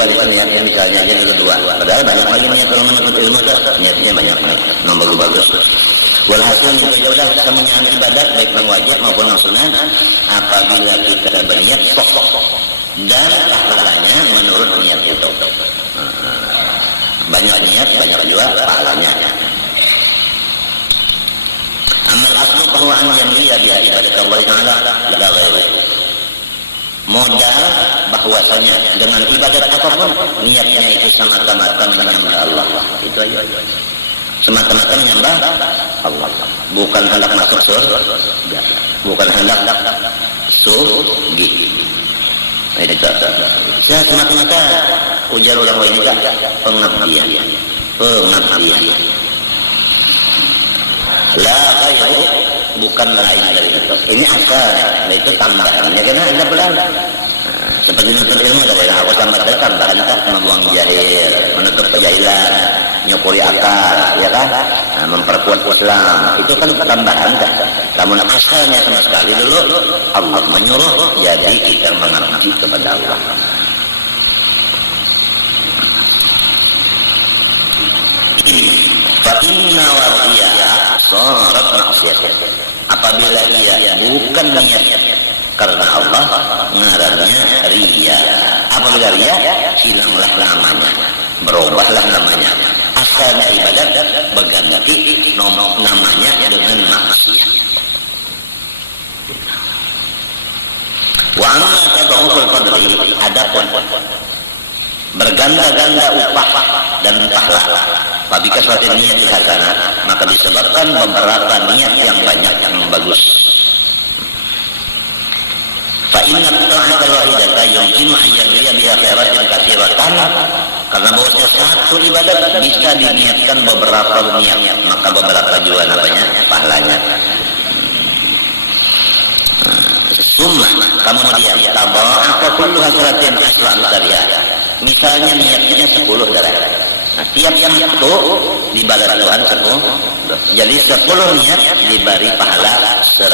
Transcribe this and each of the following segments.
dua itu niatnya misalnya aja dulu dua. Padahal banyak lagi niat kalau menuntut ilmu niatnya banyak nomor bagus. Walhasil juga udah semuanya ibadat baik yang wajib maupun yang sunat apabila kita berniat pokok dan pahalanya menurut niat itu. Banyak niat banyak juga pahalanya. Amal aslu bahwa an yanwiya biha ibadat Allah Ta'ala la ghairu. Modal bahwasanya dengan ibadat apapun niatnya itu semata-mata menyembah Allah. Itu aja. Semata-mata menyembah Allah. Bukan hendak masuk surga, bukan hendak surgi. Saya semata-mata ujar orang lain juga pengabdian. La ghairu, bukan lain dari itu. Ini asal, itu tambahannya karena Anda benar. Seperti ilmu dari aku tambahkan tambahan membuang jahil, menutup kejahilan, nyukuri akal, ya kan? Memperkuat Islam. Itu kan tambahan kan. Namun asalnya sama sekali dulu Allah menyuruh, jadi kita mengabdi kepada Allah. Inna wariya sarat maksiat. Apabila ia bukan niat karena Allah, ngarannya riya. Apabila riya, hilanglah namanya, berubahlah namanya. Asalnya ibadat berganti namanya dengan maksiat. Wa amma tad'uful qadri, adapun berganda-ganda upah dan pahala. Apabila suatu niat hasanah, maka disebabkan beberapa niat yang banyak yang bagus. Fa inna ta'atal wahidata yumkinu an yarwiya biha khairatin katsiratan. Karena bahwa satu ibadat bisa diniatkan beberapa niat, maka beberapa juga namanya pahalanya. Summa kemudian taba'a kullu hasratin aslan dariha. Misalnya niatnya 10 darah. Nah, tiap yang itu dibalas Tuhan 10. Jadi 10 niat diberi pahala 100.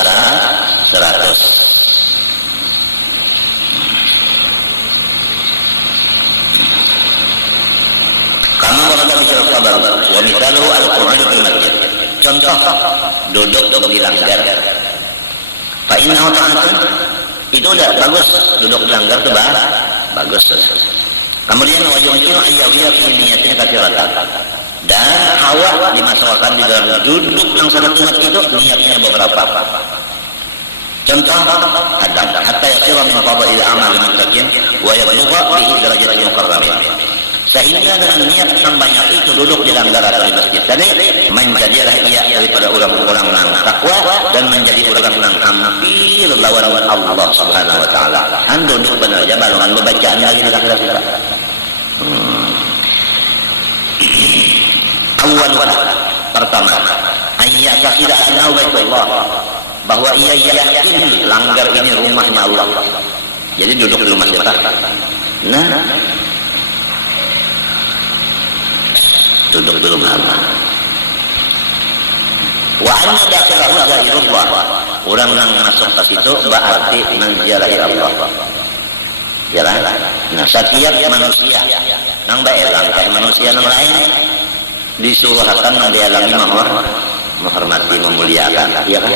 Kamu berada di dalam kabar. Wa mithaluhu al-Qur'an fil masjid. Contoh duduk di langgar. Fa innahu ta'ala itu udah bagus, duduk di langgar itu bagus. Kemudian wajibnya ayyawiyah fi niyatin katsiratan. Dan hawa dimasukkan di dalam duduk yang sangat umat itu niatnya beberapa. Contoh Adam hatta yasira min fadhil amal muttaqin wa yablugha bihi darajatil muqarrabin. Sehingga dengan niat yang banyak itu duduk di langgar atau di masjid tadi menjadilah ia daripada orang-orang yang takwa dan menjadi orang yang hampir lawan Allah Subhanahu wa taala. Anda duduk benar aja balongan bacaan lagi di langgar kita. Awal pertama ayat tidak anau baitullah, bahwa ia yakin langgar ini rumahnya Allah. Jadi duduk di rumah kita. Nah, duduk di rumah Allah. Wa anna dakhalahu ghairullah. Orang yang masuk ke situ berarti menziarahi Allah. Ya lah. Nah, setiap manusia yang baelang kayak manusia yang lain disuruh akan mendialami menghormati, memuliakan, ya kan?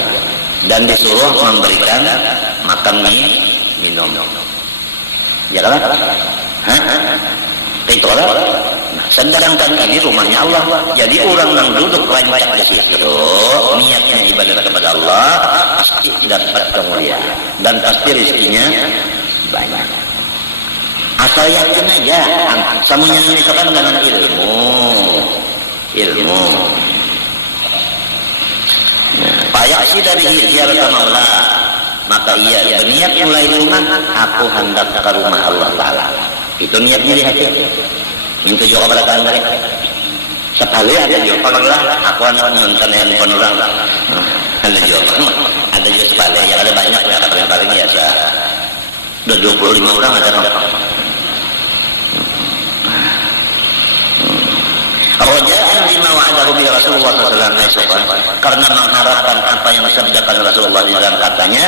Dan disuruh memberikan makan minum. Ya kan? Itu lah. Sedangkan ini rumahnya Allah. Jadi orang yang duduk banyak di situ, niatnya ibadah kepada Allah, pasti dapat kemuliaan dan pasti rezekinya banyak. Asal yakin aja, semuanya itu kan dengan ilmu. Payak sih dari ziarah Maula, maka ia berniat mulai rumah, aku hendak ke rumah Allah Ta'ala. Itu niatnya di hati. Minta juga kepada mereka. Sekali ada juga lah, aku anak nonton handphone orang. Ada juga sekali, ya ada banyak ya, paling ya ada 25 orang ada nonton. Rojaan lima wa'adahu bi Rasulullah SAW, karena mengharapkan apa yang disabdakan Rasulullah di dalam katanya,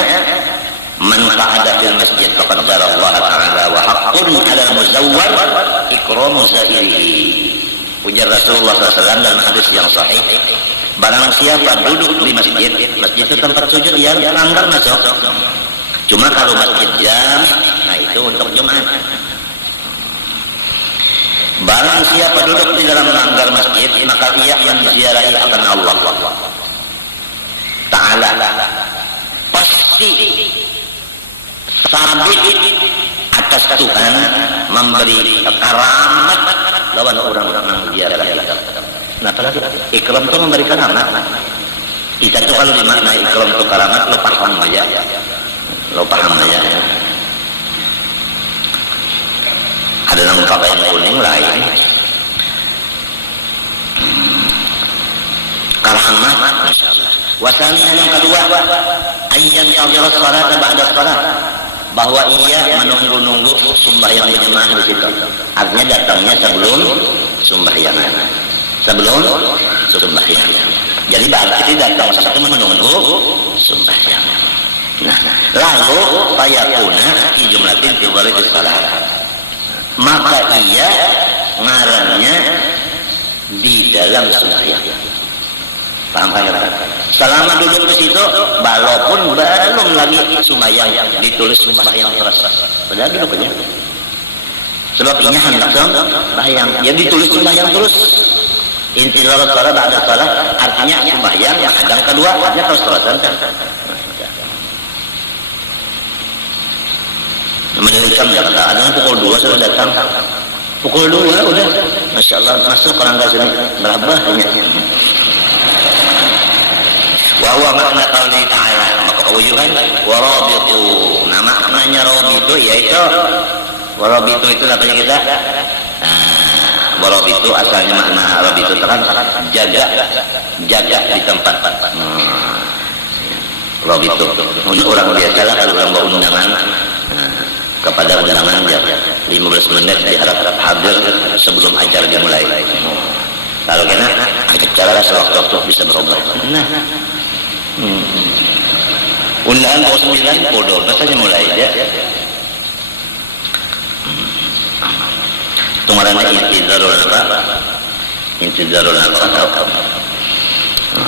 man qa'ada fil masjid faqad zara Allah Ta'ala wa haqqun 'ala al-muzawwar ikramu zahirihi. Ujar Rasulullah SAW dalam hadis yang sahih, barang siapa duduk di masjid, masjid itu tempat sujud, ya langgar masuk. Cuma kalau masjid jami, nah itu untuk Jumat. Barang siapa duduk di dalam langgar masjid, maka ia menziarahi akan Allah Ta'ala. Pasti sabit atas Tuhan memberi karamat lawan orang-orang yang ziarahi. Nah, apalagi ikram itu memberi karamat. Kita tuh kalau dimaknai ikram itu karamat, lo paham aja. Lo paham aja. Ada yang pakaian kuning lain. Karamat, masya Allah. Wasaninya yang kedua, ayyan tadhira salat ba'da salat, bahwa ia menunggu-nunggu sembahyang berjamaah di situ. Artinya datangnya sebelum sembahyang. Sebelum sembahyang. Jadi berarti datang satu menunggu sembahyang. Nah, lalu fayakuna fi jumlatin fi ghairi salat, maka ia ngarannya di dalam sembahyang. Paham ya? Selama duduk di situ, walaupun belum lagi sembahyang, ditulis sembahyang terus. Padahal duduk aja. Sebab ini hendak sembahyang, ya ditulis sembahyang terus. Intizar salat ba'da salat, artinya sembahyang yang ada kedua, artinya terus terusan. Menyelikan ya kata, ada pukul 2 sudah datang. Pukul 2 udah, masya Allah, masuk kerangka sini berapa banyak. Wahwa makna qauli ta'ala, maka kewujuhan warabitu. Nah, maknanya rabitu yaitu warabitu itu namanya kita. Warabitu asalnya makna rabitu kan jaga di tempat. Rabitu orang biasalah kalau orang bawa undangan, kepada undangan jam 15 menit diharap hadir sebelum acara dimulai. Kalau kena acara sewaktu-waktu bisa berubah. Nah, undangan pukul 9 bodoh, biasanya mulai dia. Tunggarannya intizarul apa?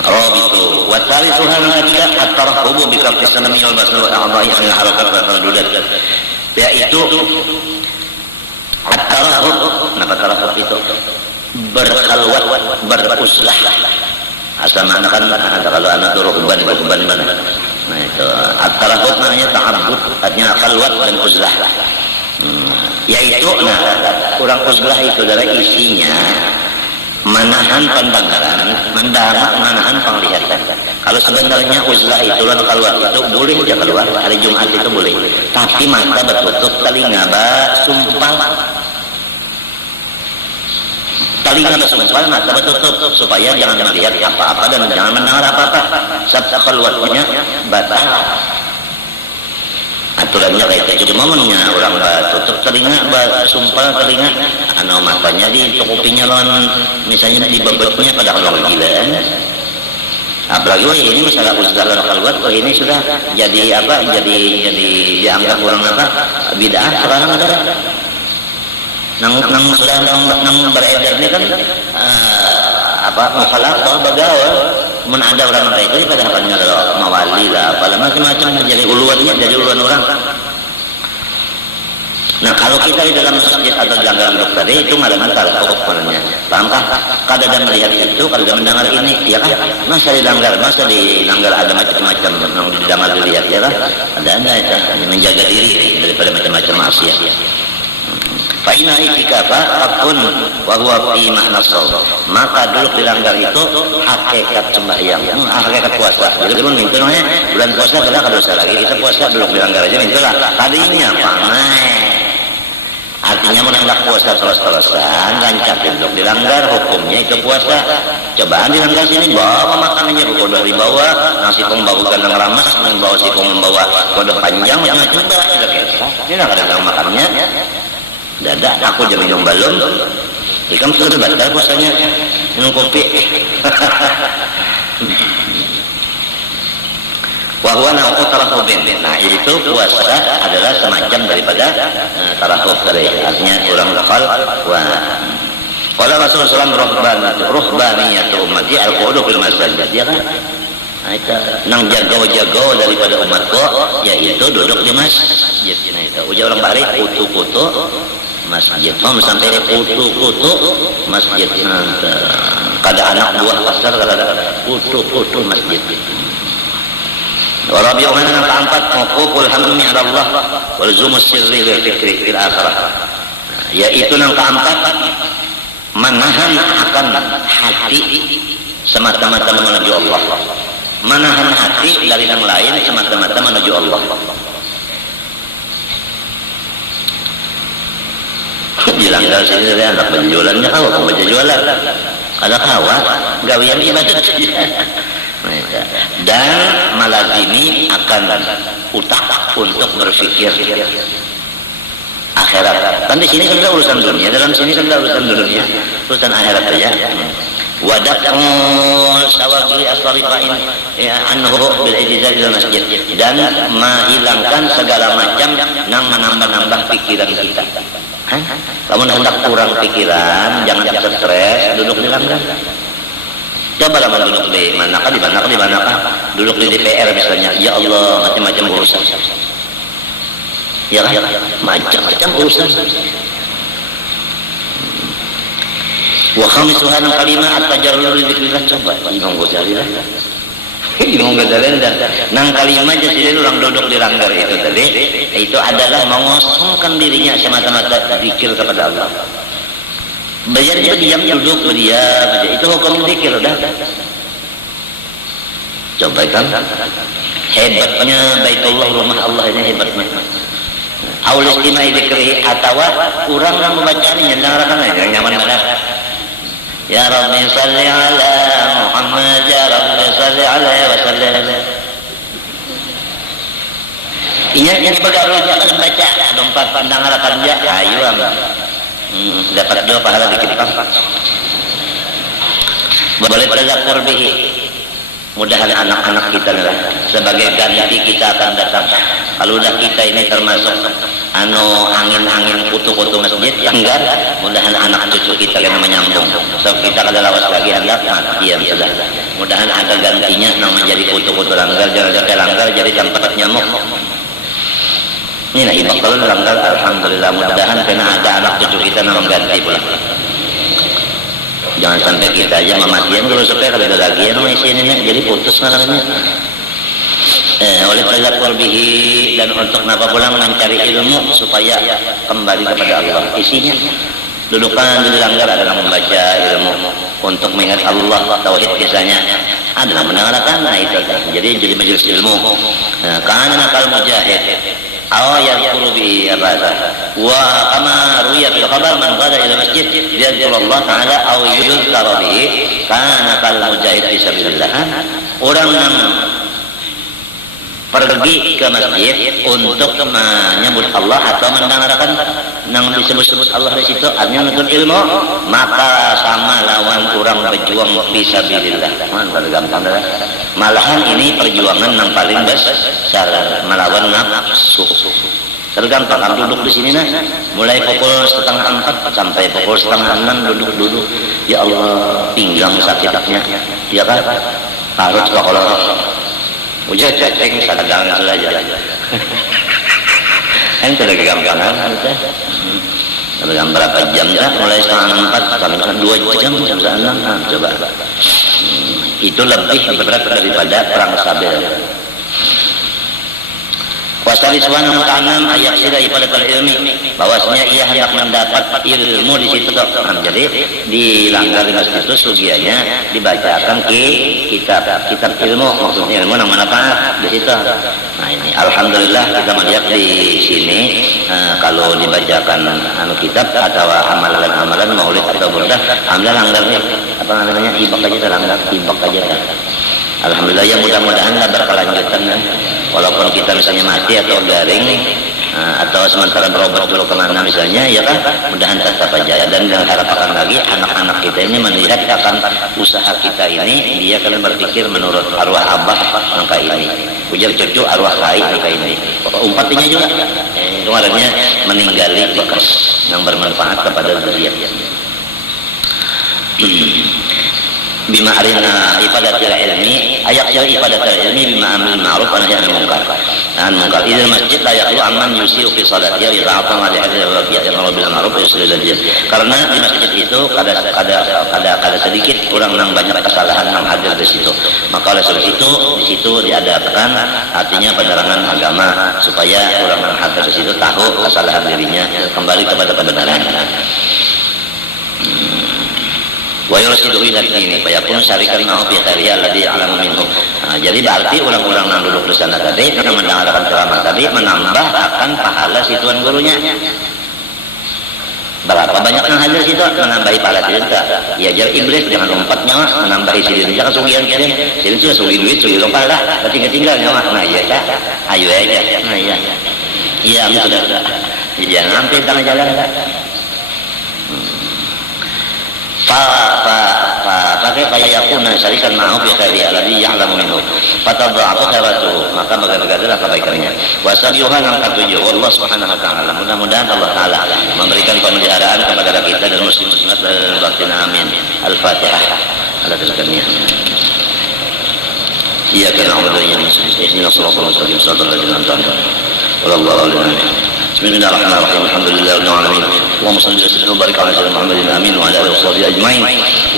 Rabitu wa thalithuha al-madilah at-tarahhubu bi kaffi sanami wal basar wa a'dha'i al-harakat wa tadudat, yaitu at-tarahhub. Kenapa tarahhub itu? Berkhalwat, beruslah. Asal makna kan ada kalau anak itu ruhban mana. Nah itu at-tarahhub namanya ta'abbud, artinya khalwat dan uzlah. Yaitu kurang uzlah itu adalah isinya menahan pandangan, menahan penglihatan. Kalau sebenarnya uzlah itu dan keluar itu boleh aja keluar hari Jumat itu boleh, tapi mata bertutup, telinga sumpal, mata bertutup supaya jangan melihat apa-apa dan jangan mendengar apa-apa. Sabda keluarnya batal. Aturannya kayak itu, cuma orang tutup telinga, sumpal telinga, matanya di kupingnya lawan, misalnya di bebeknya pada orang gilaan. Apalagi ini masalah uzlah dan khalwat, ini sudah jadi apa? Jadi dianggap orang apa? Bid'ah sekarang ada. Nang sudah beredar ini kan mukhalafah bagawa. Mun ada orang kayak itu pada hanya mawali lah, apalah macam-macam jadi uluannya, jadi uluan orang. Nah kalau kita di dalam masjid atau langgar duduk tadi itu nggak ada masalah pokoknya. Pahamkah? Kada ada melihat itu, kada ada mendengar ini, ya kan? Masa di langgar ada macam-macam, yang di langgar dilihat ya kan? Ada itu menjaga diri daripada macam-macam maksiat. Fa'ina itikafa hakun wa huwa fi makna shaum, maka duduk di langgar itu hakikat sembahyang, hakikat puasa. Jadi pun mintunya bulan puasa sudah kalau dosa lagi, kita puasa duduk di langgar aja mintulah. Tadinya panai. Artinya menandak puasa terus-terusan, rancak duduk di langgar, hukumnya itu puasa. Cobaan di langgar sini bawa makanannya pukul dari bawah, nasi kong bawa kandang ramas, membawa si kong membawa kode panjang, macam-macam sudah biasa. Ini nak kadang makannya. Dadah, aku jadi minum balon. Ikam sudah batal puasanya, minum kopi. Wa huwa nau'u tarahubin. Nah, itu puasa adalah semacam daripada tarahub tadi. Artinya orang lokal wa qala Rasulullah SAW ruhbaniyatu ummati al-qu'udu fil masajid. Ya kan? Nah, itu nang jago-jago daripada umatku yaitu duduk di masjid. Nah, itu ujar orang Bahari kutu-kutu masjid. Sampai kutu-kutu masjid. Kada anak buah pasar kada kutu-kutu masjid. Warabi'uhan yang keempat mauquful hammi 'ala Allah wal zumus sirri wal fikri fil akhirah. Yaitu yang keempat menahan akan hati semata-mata menuju Allah. Menahan hati dari yang lain semata-mata menuju Allah. Dilanggar sini saya anak penjualannya kau penjualan. Ada kawan gawian ibadat. Dan malazimi akan utak untuk berpikir akhirat. Kan di sini kan urusan dunia, dalam sini kan urusan dunia, urusan akhirat saja. Wada'u sawabri asrifa'in anhu bil ijtihad ila masjid, dan menghilangkan segala macam yang menambah-nambah pikiran kita. Kamu hendak kurang pikiran, jangan stres, duduk di langgar. Coba lah duduk di manakah, duduk di DPR misalnya, ya Allah macam-macam urusan, ya kan? Macam-macam urusan. Wa khamisuhan kalimah at-tajarrud li dzikrillah. Coba Imam Ghazali lah. Imam Ghazali nang kalimat jadi orang duduk di langgar itu tadi, itu adalah mengosongkan dirinya semata-mata zikir kepada Allah. Belajar dia diam, duduk berdiam aja. Itu hukum zikir udah. Coba kan hebatnya Baitullah, rumah Allah ini hebatnya. Aul istimai dzikri atawa kurang membacanya nyandarkan yang nyaman mana. Ya Rabbi salli ala Muhammad, ya Rabbi salli alaihi wasallam. Ini bagaimana kan baca dompat pandang arakan dia ayo dapat dua pahala dikit Pak. Boleh tazakkur bihi. Mudahan anak-anak kita lah sebagai ganti kita akan datang. Kalau udah kita ini termasuk angin-angin kutu-kutu masjid langgar, mudahan anak cucu kita yang menyambung. Sebab kita kada lawas lagi hendak mati yang sudah. Mudahan ada gantinya yang menjadi kutu-kutu langgar, jangan sampai langgar jadi tempat nyamuk. Ini lah ibak kalau langgar, alhamdulillah, mudah-mudahan kena ada anak cucu kita yang mengganti pula. Jangan sampai kita aja mematian kalau supaya kalau ada lagi yang isian ini jadi putus malamnya. Oleh tazakkur bihi, dan untuk napa pulang mencari ilmu supaya kembali kepada Allah. Isinya dudukan di langgar adalah membaca ilmu untuk mengingat Allah, tauhid kisahnya adalah mendengarkan. Nah itu jadi majelis ilmu. Karena kal mujahid yadhkuru bi abada wa kama ruya fil khabar man qada ila masjid yadhkuru Allah taala aw yuzkara bihi kana kal mujahid fi sabilillah. Orang yang pergi ke masjid untuk menyebut Allah atau mendengarkan yang disebut-sebut Allah di situ, artinya menuntut ilmu, maka sama lawan orang berjuang fisabilillah. Gampang dah. Malahan ini perjuangan yang paling besar melawan nafsu. Tergampang kamu duduk di sini nah, mulai pukul 3:30 sampai pukul 5:30 duduk. Ya Allah, pinggang sakitnya, ya kan? Harus kalau ujar cacing sadang saja. Ente lagi gampangan kita. Dalam berapa jam ya? Mulai 3:30 sampai 2 jam sampai 6. Coba. Itu lebih berat daripada perang Sabil. Wasali suwan mutanam ayat sila pada ilmi, bahwasanya ia hendak mendapat ilmu di situ. Jadi di langgar di masjid itu sugianya dibacakan kitab ilmu, maksudnya ilmu yang manfaat di situ. Nah ini alhamdulillah kita melihat di sini kalau dibacakan kitab atau amalan maulid atau burdah, alhamdulillah langgarnya apa namanya ibak aja. Alhamdulillah, yang mudah-mudahan lah berkelanjutan, walaupun kita misalnya mati atau garing, atau sementara berobat dulu kemana misalnya, ya kan, mudahan tetap aja. Dan dengan harapan lagi anak-anak kita ini melihat akan usaha kita ini, dia akan berpikir menurut arwah abah angka ini, ujar cucu arwah kai angka ini, umpatinya juga kemarinnya meninggali bekas yang bermanfaat kepada zuriat. Bima arina ifadatil ilmi ayak ifadatil ilmi bima amil ma'ruf wa nahy anil munkar. Dan munkar idza masjid la yaqulu amman yusiu fi salatihi wa yata'atam li hadhihi wa ya'muru bil ma'ruf wa yusalli lil karena di masjid itu kada sedikit orang yang banyak kesalahan yang hadir di situ. Maka oleh sebab itu di situ diadakan artinya penerangan agama supaya orang yang hadir di situ tahu kesalahan dirinya, kembali kepada kebenaran. Wa yursidu ila dini fa yakun syarikan ma'hu bi khairihi alladhi ya'lamu minhu. Jadi berarti orang-orang yang duduk di sana tadi yang mendengarkan ceramah tadi menambah akan pahala si tuan gurunya. Berapa banyak yang hadir situ menambahi pahala kita. Ya jar iblis jangan lompat nyawa menambahi sidin jangan sugihan kirim. Sidin sudah sugi duit sugi lompat lah. Tinggal nyawa. Nah iya tak. Ayo aja. Nah iya. Iya sudah. Jangan sampai tengah jalan tak. Pakai yakuna syarikan ma'ruf bi khairi alladhi ya'lamu minhu fatadha'u khairatu, maka bagaimana kebaikannya. Wasabiuhan yang ketujuh, Allah Subhanahu wa taala, mudah-mudahan Allah taala memberikan pemeliharaan kepada kita dan muslimat dan batin, amin. Al-Fatihah. Ala tilkanya. Iya kana umurnya ihdinas siratal mustaqim siratal ladzina an'amta 'alaihim. Bismillahirrahmanirrahim. Alhamdulillahirabbil alamin. Allahumma shalli wa sallim wa barik ala sayyidina Muhammadin amin wa ala alihi washabihi ajmain.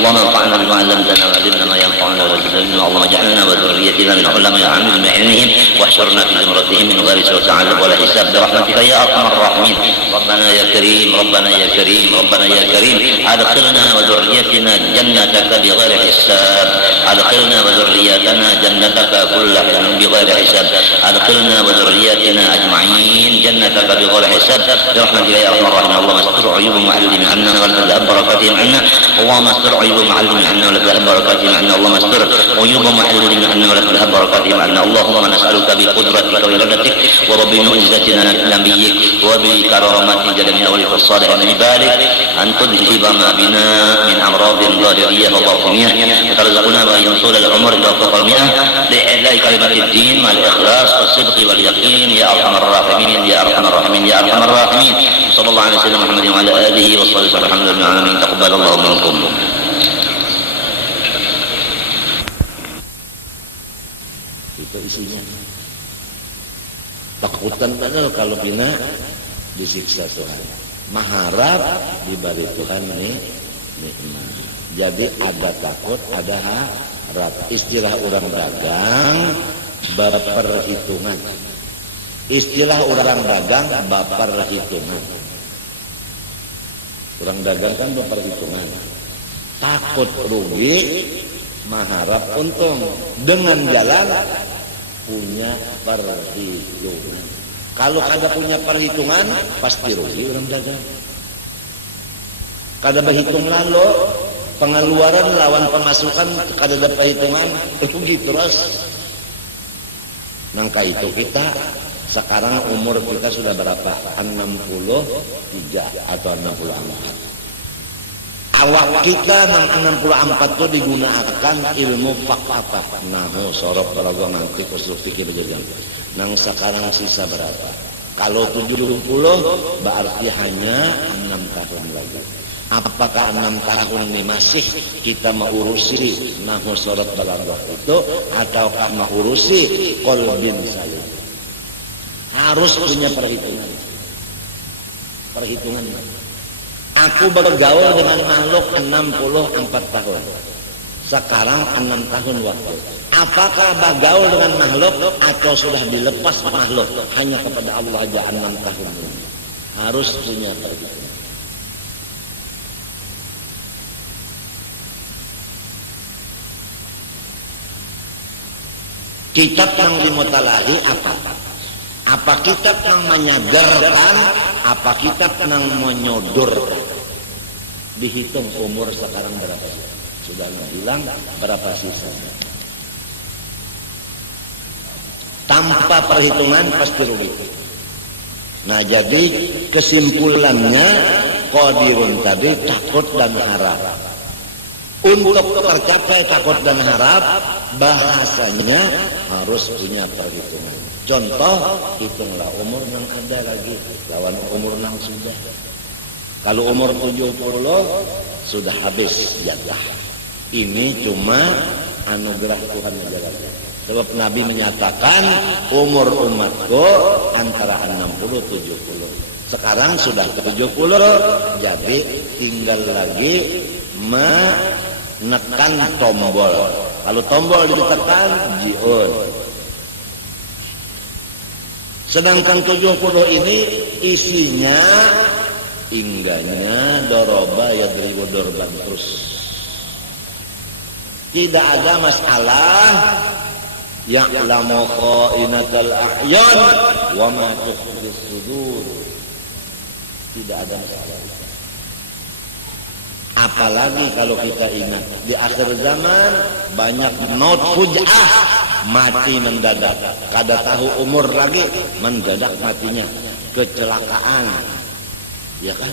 Allahumma anfa'na bima 'allamtana wa 'allimna ma yanfa'una wa zidna. Allahumma ij'alna wa dhurriyyatina min ulama'i 'amilin bi 'ilmihim واحشرنا في زمرتهم من غير سوء عذاب ولا حساب برحمتك يا ارحم الراحمين. ربنا يا كريم ربنا يا كريم ربنا يا كريم ادخلنا وذريتنا جنتك بغير حساب. ادخلنا وذريتنا جنتك كلها بغير حساب. ادخلنا وذريتنا اجمعين جنتك بغير حساب برحمتك يا ارحم الراحمين. اللهم استر عيوب معلم عنا ولا بركاتهم عنا. اللهم استر عيوب معلم عنا ولا بركاتهم عنا. اللهم استر عيوب معلم عنا ولا بركاتهم عنا. اللهم نسالك بقدرتك وإرادتك وبمعجزة نبيك وبكرامة جلالنا ولك الصالح من عبادك أن تذهب ما بنا من أمراض ظاهرية وباطنية وترزقنا بأن طول العمر توفق المئة لإعلاء كلمة الدين مع الإخلاص والصدق واليقين يا أرحم الراحمين يا أرحم الراحمين يا أرحم الراحمين. صلى الله عليه وسلم محمد وعلى آله وصحبه وسلم. الحمد لله العالمين. تقبل الله منكم. Itu isinya. Takutan padahal kalau bina disiksa Tuhan. Maharap diberi Tuhan nikmat. Jadi ada takut, ada harap. Istilah orang dagang berperhitungan. Istilah orang dagang berperhitungan. Orang dagang kan berperhitungan. Takut rugi, mengharap untung dengan jalan punya perhitungan. Kalau kada punya perhitungan pasti rugi orang dagang. Kada berhitung lalu pengeluaran lawan pemasukan kada ada perhitungan rugi terus. Nangka itu kita sekarang umur kita sudah berapa? 63 atau 64. Awak kita nang 64 itu digunakan ilmu apa? Nahu sorok balaga nanti usul fikih berjalan. Nang sekarang sisa berapa? Kalau 70 berarti hanya 6 tahun lagi. Apakah 6 tahun ini masih kita mengurusi nahu sorok balaga itu ataukah mengurusi qalbin salim? Harus punya perhitungan. Aku bergaul dengan makhluk 64 tahun. Sekarang 6 tahun waktu. Apakah bergaul dengan makhluk atau sudah dilepas makhluk hanya kepada Allah aja 6 tahun? Harus punya perhitungan. Kitab yang dimutalahi apa? Apa kitab yang menyadarkan, apa kitab yang menyodorkan? Dihitung umur sekarang berapa sih? Sudah hilang berapa sisa? Tanpa perhitungan pasti rugi. Nah, jadi kesimpulannya qadirun tadi takut dan harap. Untuk tercapai takut dan harap, bahasanya harus punya perhitungan. Contoh, hitunglah umur nang ada lagi lawan umur nang sudah. Kalau umur 70 sudah habis jatah. Ini cuma anugerah Tuhan aja lagi. Sebab Nabi menyatakan umur umatku antara 60-70. Sekarang sudah 70, jadi tinggal lagi menekan tombol. Kalau tombol ditekan, jiun. Sedangkan 70 ini isinya ingganya doroba yadribu dorban terus. Tidak ada masalah ya'lamu kha'inatal a'yan wa ma tukhfis sudur. Tidak ada masalah. Apalagi kalau kita ingat di akhir zaman banyak maut fuj'ah, mati mendadak. Kada tahu umur lagi mendadak matinya, kecelakaan, ya kan?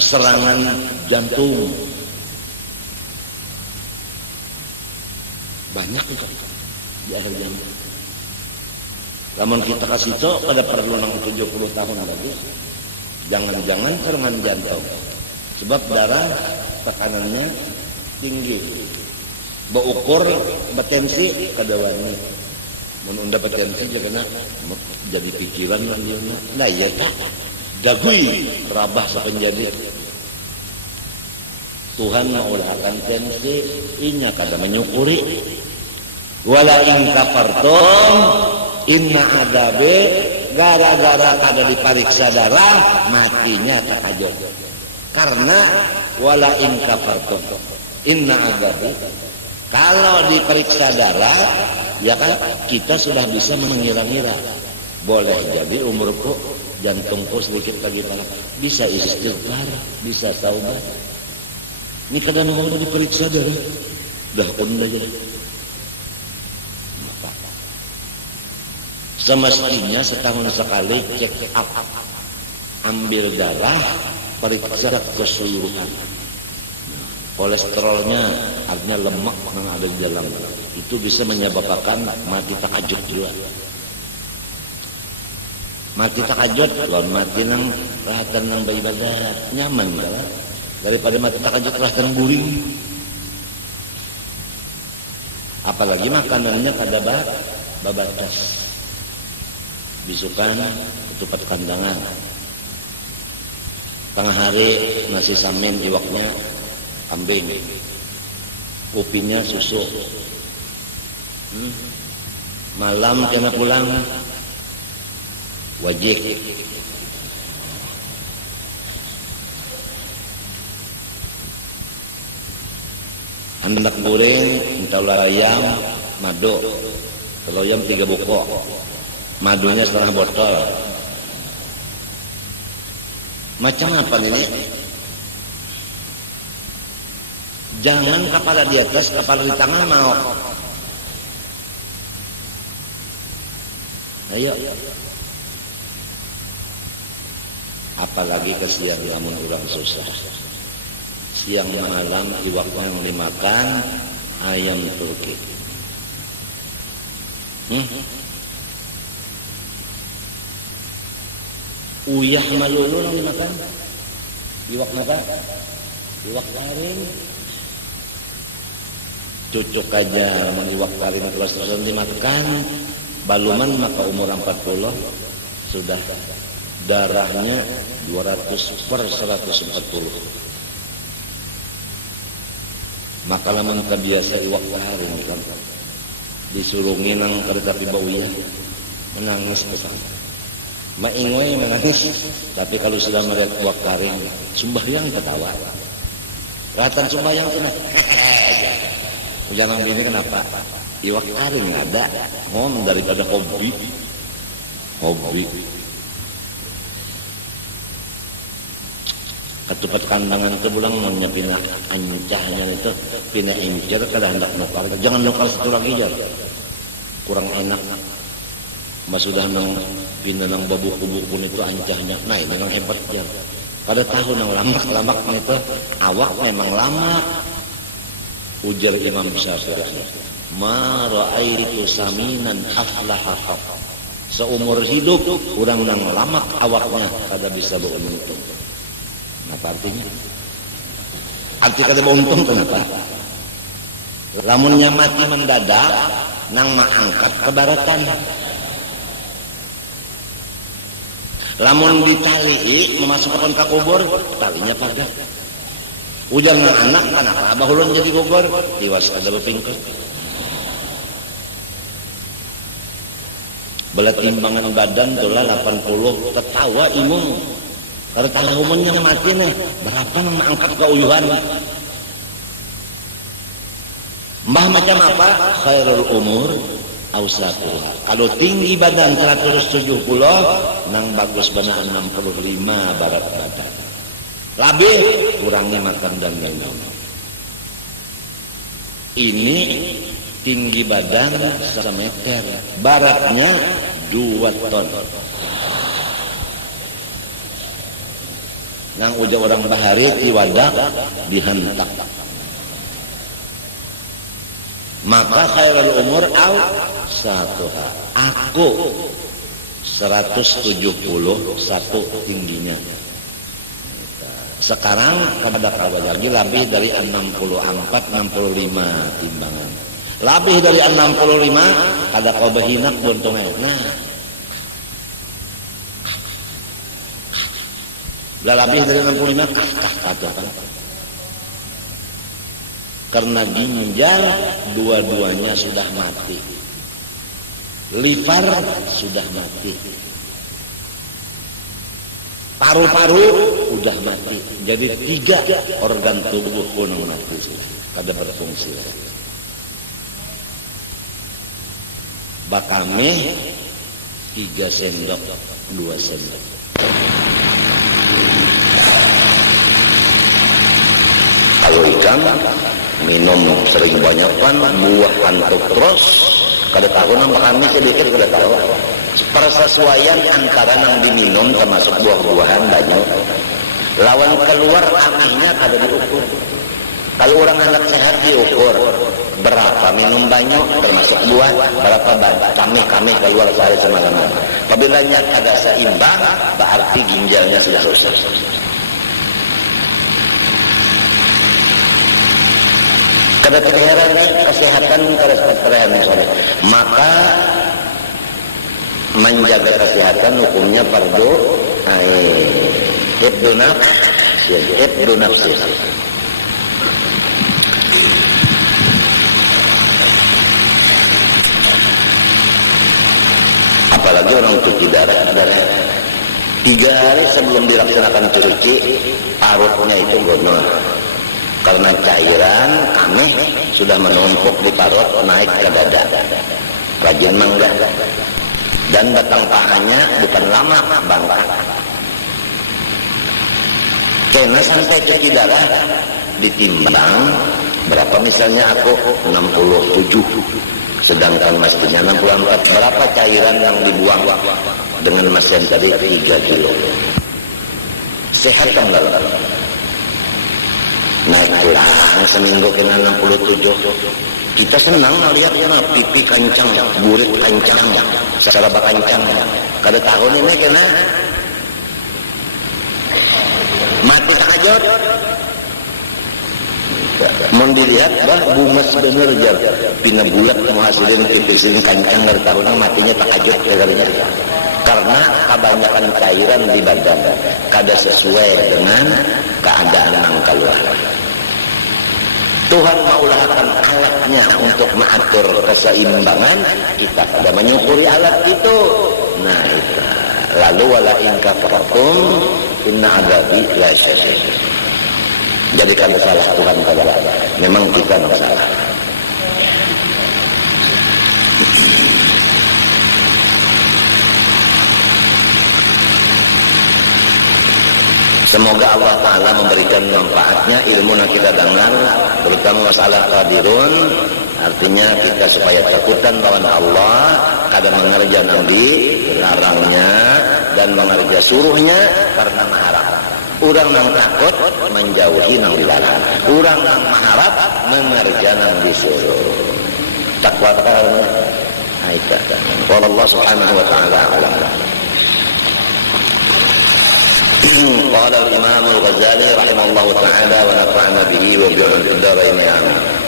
Serangan jantung, banyak itu di akhir zaman. Namun kita kasih cok pada perlu 70 tahun lagi, jangan-jangan serangan jantung. Sebab darah tekanannya tinggi. Baukur bertensi kadawani. Mun unda bertensi jangan jadi pikiran lan dia. Nah ya tak. Dagui rabah sapenjadi. Tuhan maulahkan tensi inya kada menyukuri. Wala in kafartum inna adabe gara-gara kada dipariksa darah matinya takajut. Karena wala in kafartum inna adabi, kalau diperiksa darah ya kan kita sudah bisa mengira-ngira, boleh jadi umurku jantungku sedikit lagi parah, bisa istighfar, bisa taubat. Ini kadang mau diperiksa darah dah pun aja. Semestinya setahun sekali check up, ambil darah, periksa keseluruhan. Kolesterolnya, artinya lemak yang ada di dalam, itu bisa menyebabkan mati tahajud juga. Mati tahajud, lawan mati nang rahatan nang beribadah nyaman kan? Daripada mati tahajud rahatan guring. Apalagi makanannya kada babatas, bisukan, ketupat kandangan. Tengah hari nasi samin iwaknya kambing, kopinya susu. Malam kena pulang wajib. Hendak goreng entaulah ayam madu, kalau ayam 3 buko, madunya setengah botol. Macam apa ini? Jangan kepala di atas, kepala di tangan mau. Ayo. Apalagi kesian lamun orang susah. Siang malam iwaknya yang dimakan ayam Turki. Uyah malulu yang dimakan. Iwak apa? Iwak karing. Cucuk aja lamun iwak karing terus dimakan, baluman maka umur 40 sudah darahnya 200/140. Maka lamun kebiasa iwak karing kan disuruh nginang kereta api baunya menangis kesana. Maingoy menangis, tapi kalau sudah melihat iwak karing sembahyang ketawa. Ratan sembahyang tenang. Jangan ini kenapa? Iwak karing ada, daripada hobi. Ketupat kandangan itu bulang namanya pina ancahnya itu pina incer kada hendak nukar. Jangan nukar satu lagi jar. Kurang enak. Mas sudah nang pinanang babuku-buku itu ancahnya. Nah ini yang hebatnya. Pada tahun yang lamak itu awak memang lama. Ujar Imam Syafi'i, ma ra'aitu saminan aflaha. Seumur hidup orang nang lamak awaknya kada bisa beruntung. Apa artinya? Arti kada beruntung kenapa? Lamunnya mati mendadak nang mangangkat kebaratan. Lamun ditali memasukkan ke kubur, talinya pagar. Ujar nang anak kenapa abah ulun jadi kubur? Tiwas kada bepingkeun. Bela timbangan badan dola 80 ketawa imung. Karena tahu umunnya mati nih, berapa nang mangangkat ke uyuhan? Mbah macam apa? Khairul umur ausatuha. Kalau tinggi badan 170, nang bagus benar 65 barat badan. Labih kurangnya makan dan minum. Ini tinggi badan 1 meter, baratnya 2 ton. Nang uja orang bahari di wadah dihentak. Maka khairul umur satuha. Aku 171 tingginya. Sekarang kepada kawan lagi lebih dari 64-65 timbangan. Lebih dari 65 kada kau behinak buntungnya. Nah, lebih dari 65 kata kan. Karena ginjal dua-duanya sudah mati, liver sudah mati, paru-paru udah mati. Jadi 3 organ tubuh pun mati sudah, kada berfungsi. Bakame 3 sendok, 2 sendok. Kalau ikan minum sering banyakan, buah antuk terus, kada tahu nang kami sedikit kada tahu. Persesuaian antara nang diminum termasuk buah-buahan banyak. Lawan keluar anehnya kada diukur. Kalau orang anak sehat diukur berapa minum banyak termasuk buah, berapa kami keluar sehari semalam. Apabila kada seimbang, berarti ginjalnya sudah rusak. Kada terheran kesehatan kada terheran misalnya. Maka menjaga kesehatan hukumnya fardu ibnu nafsi. Apalagi orang cuci darah 3 hari sebelum dilaksanakan cuci, parutnya itu gonol. Karena cairan aneh sudah menumpuk di parut naik ke dada. Rajin mangga. Dan batang pahanya bukan lama bangka. Karena sampai cuci darah ditimbang berapa, misalnya aku 67, sedangkan mestinya 64. Berapa cairan yang dibuang dengan mesin tadi? 3 kilo. Sehat enggak? Naiklah seminggu kena 67. Kita senang melihat pipi kancang, burit kancang, secara bakancang. Kada tahun ini kena mati takajut. Mau dilihat bah bungas bener jar, pina bulat menghasilkan pipi sini kancang dari tahun matinya takajut katanya. Karena kebanyakan cairan di badan kada sesuai dengan keadaan yang keluar. Tuhan maulahkan alatnya untuk mengatur keseimbangan, kita pada menyukuri alat itu. Nah itu. Lalu wala in kafartum inna adabi la syadid. Jadi kalau salah Tuhan pada memang kita yang salah. Semoga Allah Ta'ala memberikan manfaatnya ilmu yang kita dengar, terutama masalah qadirun, Artinya kita supaya takutan lawan Allah, kada mengerja nabi larangnya dan mengerja suruhnya karena mengharap. Urang nang takut menjauhi nang dilarang. Urang nang mengharap mengerja nang disuruh. Takwa karena aikat. Allah Subhanahu wa taala alam. قال الإمام الغزالي رحمه الله تعالى ونفعنا به وبعلم الدارين آمين.